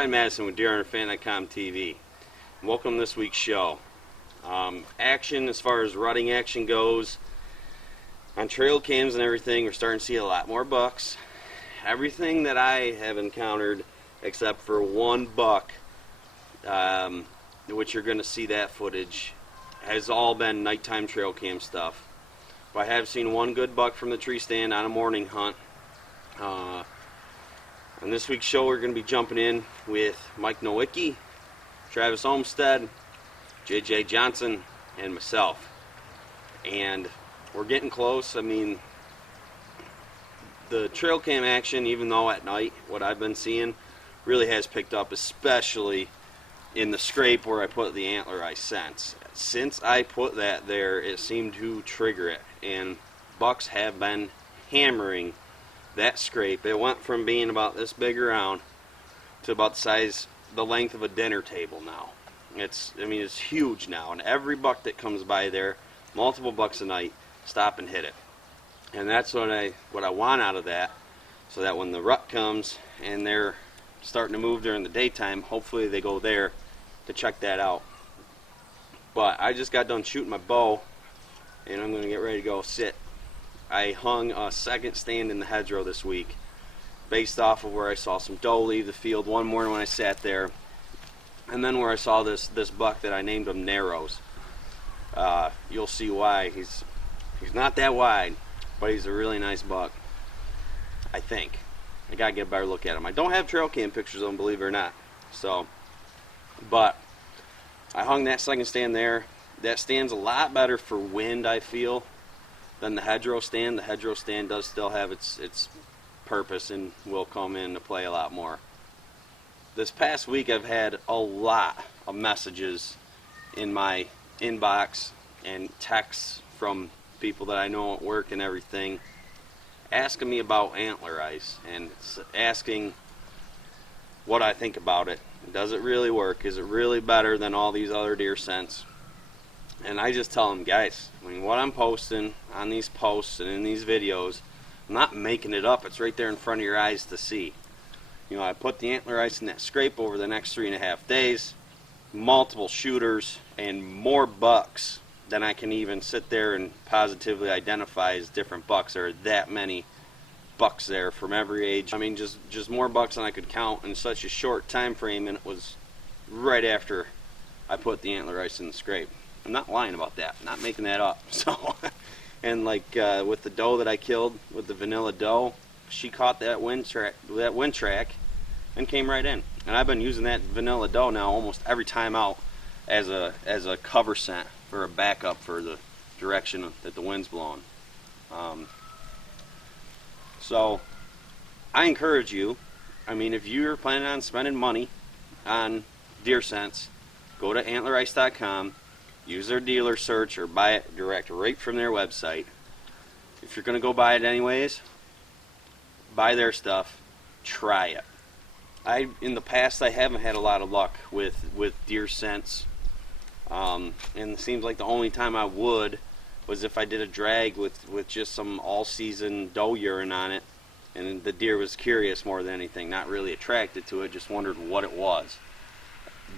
Brian Madison with DeerHunterFan.com TV. Welcome to this week's show. Action, as far as rutting action goes, on trail cams and everything, we're starting to see a lot more bucks. Everything that I have encountered, except for one buck, which you're going to see that footage, has all been nighttime trail cam stuff. But I have seen one good buck from the tree stand on a morning hunt. On this week's show, we're going to be jumping in with Mike Nowicki, Travis Olmstead, JJ Johnson, and myself. And we're getting close. I mean, the trail cam action, even though at night, what I've been seeing, really has picked up, especially in the scrape where I put the Antler Ice scents. Since I put that there, it seemed to trigger it, and bucks have been hammering that scrape. It went from being about this big around to about the size, the length of a dinner table now. It's huge now, and every buck that comes by there, multiple bucks a night, stop and hit it. And that's what I want out of that, so that when the rut comes and they're starting to move during the daytime, hopefully they go there to check that out. But I just got done shooting my bow, and I'm going to get ready to go sit. I hung a second stand in the hedgerow this week based off of where I saw some doe leave the field one morning when I sat there, and then where I saw this buck that I named him Narrows. You'll see why. He's not that wide, but he's a really nice buck, I think. I gotta get a better look at him. I don't have trail cam pictures of him, believe it or not. But I hung that second stand there. That stand's a lot better for wind, I feel, than the hedgerow stand. The hedgerow stand does still have its purpose and will come into play a lot more. This past week I've had a lot of messages in my inbox and texts from people that I know at work and everything, asking me about Antler Ice and asking what I think about it. Does it really work? Is it really better than all these other deer scents? And I just tell them, guys, what I'm posting on these posts and in these videos, I'm not making it up. It's right there in front of your eyes to see. I put the Antler Ice in that scrape over the next 3.5 days, multiple shooters and more bucks than I can even sit there and positively identify as different bucks. There are that many bucks there from every age. Just more bucks than I could count in such a short time frame, and it was right after I put the Antler Ice in the scrape. I'm not lying about that. I'm not making that up. So, and with the doe that I killed, with the vanilla doe, she caught that wind track and came right in. And I've been using that vanilla doe now almost every time out as a cover scent for a backup for the direction that the wind's blowing. So I encourage you, if you're planning on spending money on deer scents, go to AntlerIce.com, use their dealer search, or buy it direct right from their website. If you're going to go buy it anyways, buy their stuff, try it. In the past, I haven't had a lot of luck with deer scents, and it seems like the only time I would was if I did a drag with just some all-season doe urine on it, and the deer was curious more than anything, not really attracted to it, just wondered what it was.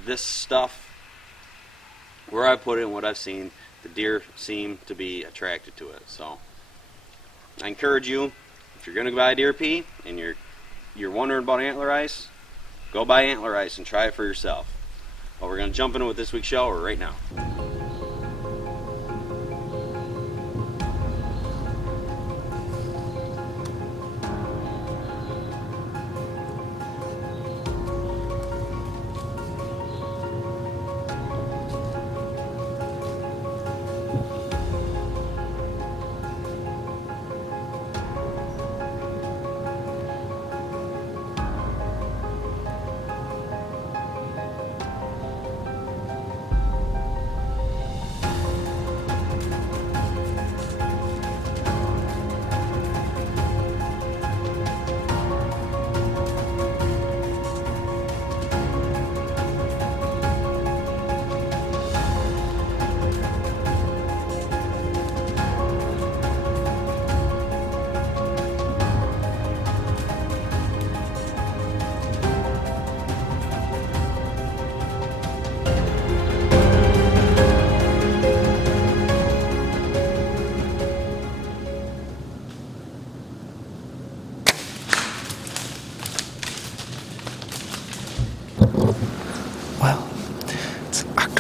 This stuff, where I put it and what I've seen, the deer seem to be attracted to it. So I encourage you, if you're going to buy a deer pee and you're wondering about Antler Ice, go buy Antler Ice and try it for yourself. Well, we're going to jump into with this week's show right now.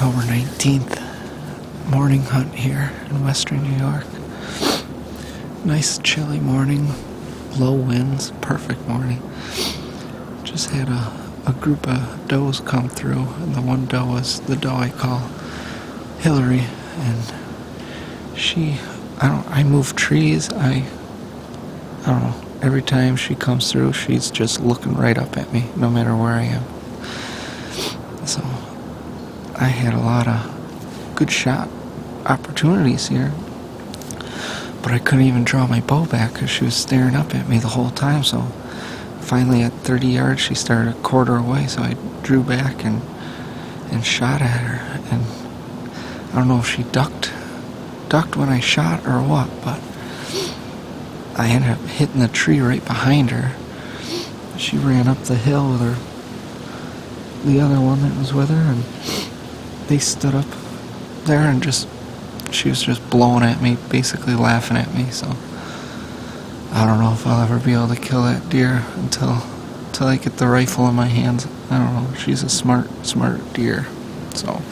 October 19th morning hunt here in western New York. Nice chilly morning, low winds, perfect morning. Just had a group of does come through, and the one doe was the doe I call Hillary, and I move trees, I don't know, every time she comes through, she's just looking right up at me, no matter where I am. So, I had a lot of good shot opportunities here, but I couldn't even draw my bow back because she was staring up at me the whole time. So finally at 30 yards she started a quarter away, so I drew back and shot at her, and I don't know if she ducked when I shot or what, but I ended up hitting the tree right behind her. She ran up the hill with the other one that was with her, and they stood up there and she was just blowing at me, basically laughing at me. So I don't know if I'll ever be able to kill that deer until I get the rifle in my hands. I don't know. She's a smart deer. So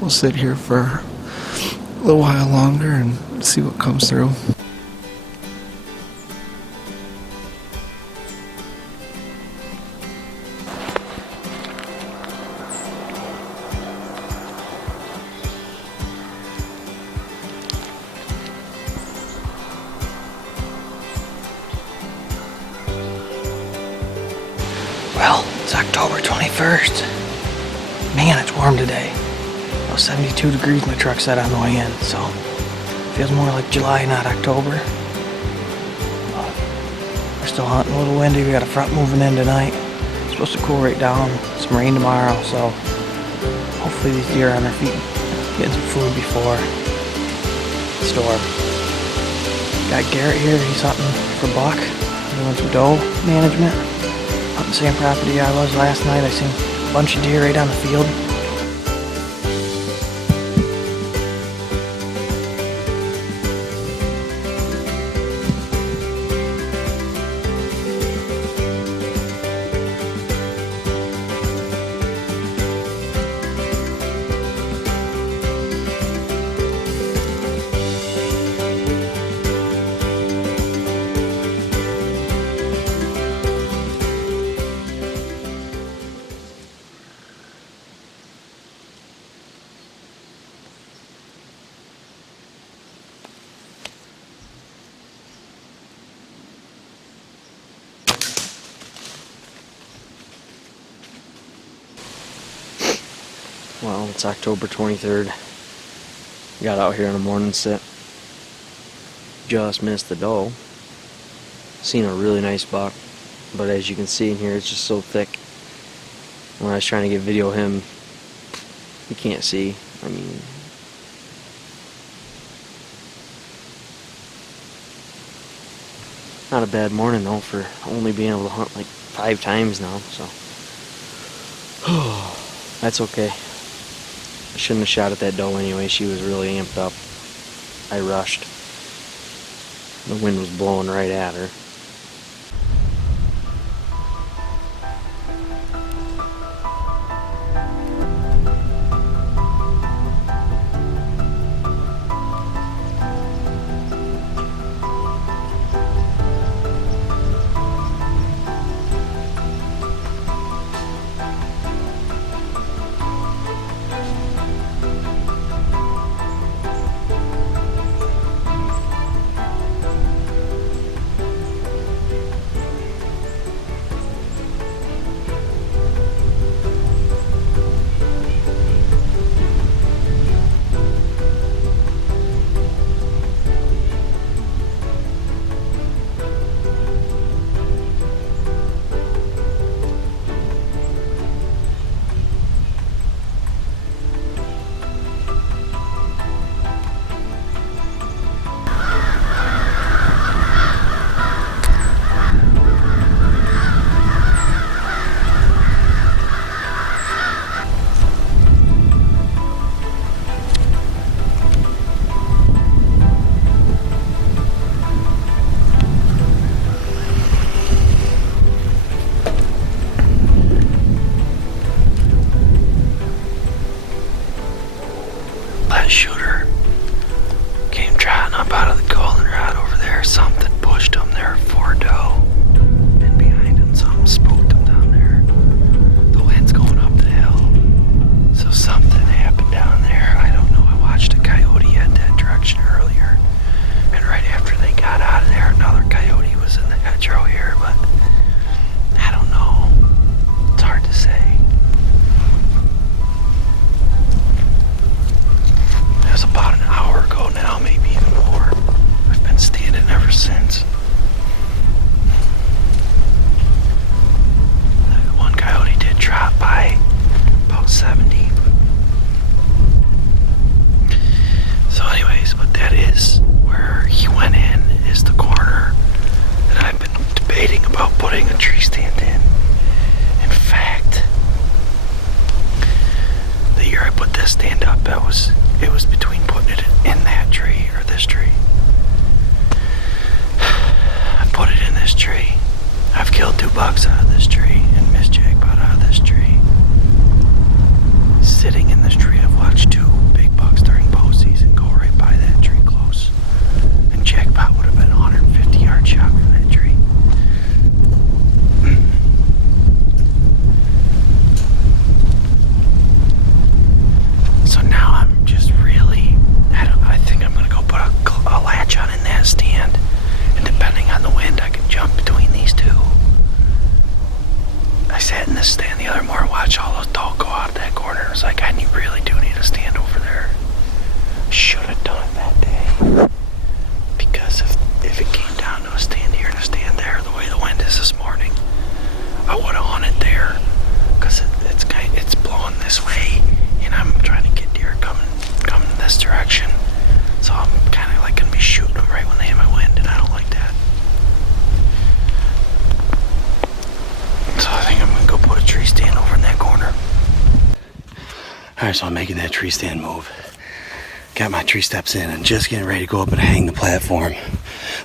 we'll sit here for a little while longer and see what comes through. Well, it's October 21st. Man, it's warm today. It was 72 degrees my truck said on the way in, so it feels more like July, not October. But we're still hunting, a little windy. We got a front moving in tonight. It's supposed to cool right down. Some rain tomorrow, so hopefully these deer are on their feet, getting some food before the storm. Got Garrett here. He's hunting for buck, doing some doe management. On the same property I was last night. I seen a bunch of deer right on the field. Well, it's October 23rd. Got out here on a morning sit. Just missed the doe. Seen a really nice buck, but as you can see in here, it's just so thick. When I was trying to get video of him, you can't see. I mean, not a bad morning though for only being able to hunt like 5 times now, so that's okay. I shouldn't have shot at that doe anyway. She was really amped up. I rushed. The wind was blowing right at her. putting a tree stand in. In fact, the year I put this stand up, it was between putting it in that tree or this tree. I put it in this tree. I've killed 2 bucks out of this tree and missed jackpot out of this tree. Sitting in this tree, I've watched 2 big bucks during bow season go right by that tree close. And jackpot would have been a 150-yard shot from that tree. So now I'm just really, I think I'm gonna go put a latch on in that stand. And depending on the wind, I can jump between these 2. I sat in this stand the other morning, watched all those doe go out of that corner. I was like, I really do need a stand over there. Should have done it that day. Because if it came down to a stand here and a stand there, the way the wind is this morning, I would have hunted there. Because it's blowing this way, and I'm trying to get deer coming this direction. So I'm kind of like going to be shooting them right when they hit my wind, and I don't like that. So I think I'm going to go put a tree stand over in that corner. Alright, so I'm making that tree stand move. Got my tree steps in and just getting ready to go up and hang the platform.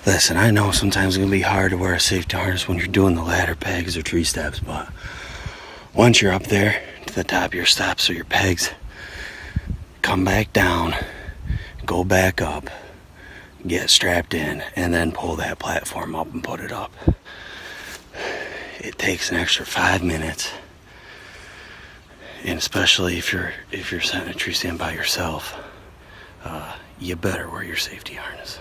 Listen, I know sometimes it's going to be hard to wear a safety harness when you're doing the ladder pegs or tree steps, but once you're up there to the top of your steps or your pegs, come back down, go back up, get strapped in, and then pull that platform up and put it up. It takes an extra 5 minutes, and especially if you're setting a tree stand by yourself, you better wear your safety harness.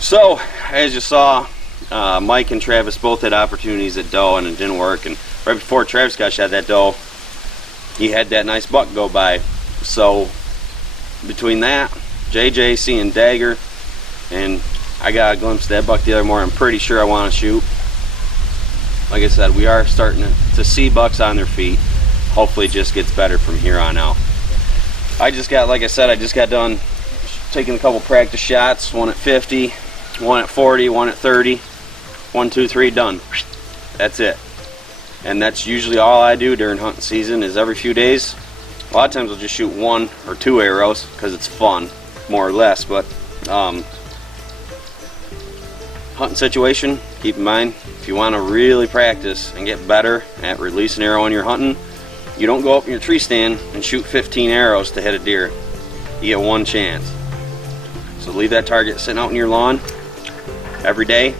So, as you saw, Mike and Travis both had opportunities at doe and it didn't work, and right before Travis got shot that doe, he had that nice buck go by. So between that, JJ seeing dagger, and I got a glimpse of that buck the other morning, I'm pretty sure I want to shoot. Like I said, we are starting to see bucks on their feet. Hopefully it just gets better from here on out. I just got done taking a couple practice shots, one at 50, one at 40, one at 30, 1, 2, 3, done. That's it. And that's usually all I do during hunting season, is every few days. A lot of times I'll just shoot 1 or 2 arrows because it's fun, more or less. But hunting situation, keep in mind, if you want to really practice and get better at releasing an arrow when you're hunting, you don't go up in your tree stand and shoot 15 arrows to hit a deer. You get 1 chance. So leave that target sitting out in your lawn every day,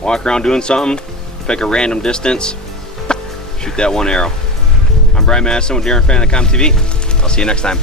walk around doing something, pick a random distance, shoot that 1 arrow. I'm Brian Madison with DeerHunterFan.com TV. I'll see you next time.